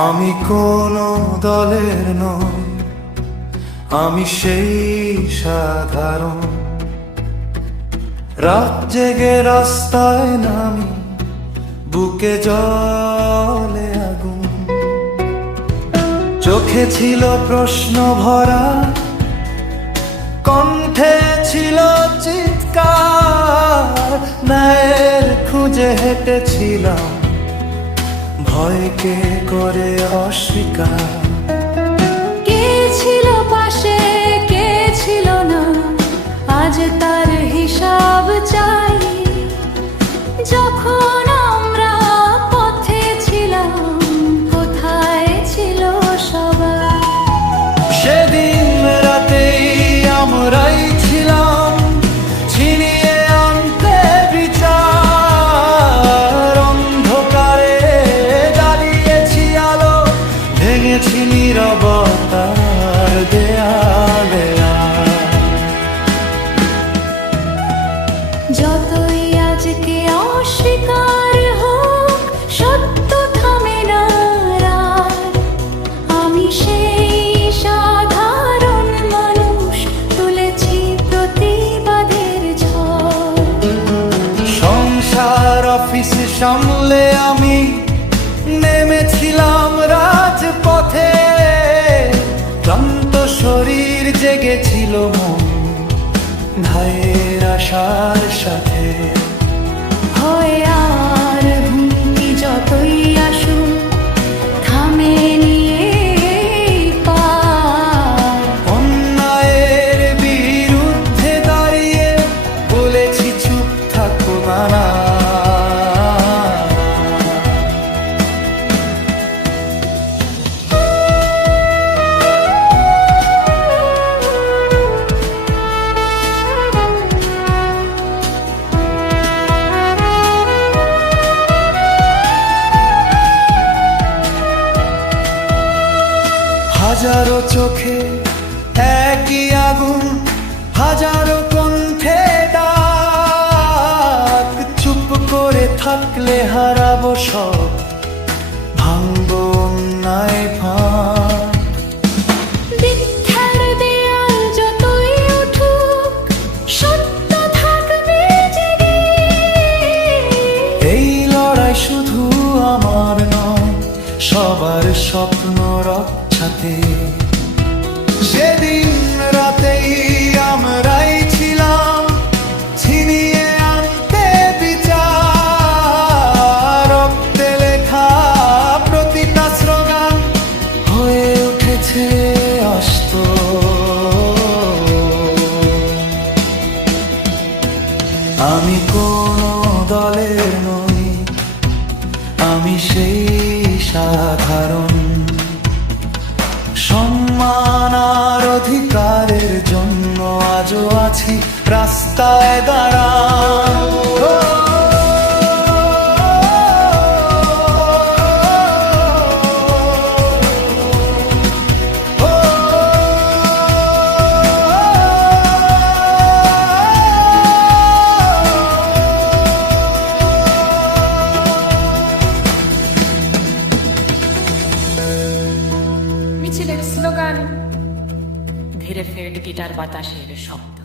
আমি কোনো দলের নই, আমি সেই সাধারণ। রাত জেগে রাস্তায় নামি, বুকে জলে আগুন। চোখে ছিল প্রশ্ন ভরা, কণ্ঠে ছিল চিৎকার। ন্যায়ের খুঁজে হেঁটেছিলাম, ভয়কে করে অস্বীকার। কে ছিল পাশে, কে ছিল না, আজ তার হিসাব চাই। যখন আমরা পথে ছিলাম, কোথায় ছিল সবাই? সেদিন রাতেই আমরাই ছিলাম, ছিনিয়ে আনতে বিচার। অন্ধকারে জ্বালিয়েছি আলো, ভেঙেছি নীরবতার দেয়ালে। যতই আজকে অস্বীকার হোক, সত্য থামে না রাত। আমি সেই সাধারণ মানুষ, তুলেছি প্রতিবাদের ঝড়। সংসার অফিস সামলে আমি নেমেছিলাম রাজপথে। ক্লান্ত শরীর জেগেছিল মন, ভাইয়ের আশার সাথে। ভয় আর হুমকি যতই আসুক, থামেনি এই পার। অন্যায়ের বিরুদ্ধে দাঁড়িয়ে বলেছি চুপ থাকো না। হাজারো চোখে একই আগুন, হাজারো কণ্ঠে ডাক। চুপ করে থাকলে হারাবো সব, ভাঙবো অন্যায় ফাঁক। মিথ্যার দেয়াল যতই উঠুক, সত্য থাকবে জেগে। এই লড়াই শুধু আমার নয়, সবার স্বপ্ন রক্ষাতে। সেদিন রাতেই আমরাই ছিলাম, ছিনিয়ে আনতে বিচার। রক্তে লেখা প্রতিটা স্লোগান হয়ে উঠেছে অস্ত। আমি কোনো দলের নই, আমি সেই সাধারণ। সম্মান আর অধিকারের জন্য আজও আছি রাস্তায় দাঁড়ানো। মিছিলের স্লোগান, ধীরে ফেড গিটার বাতাসের শব্দ।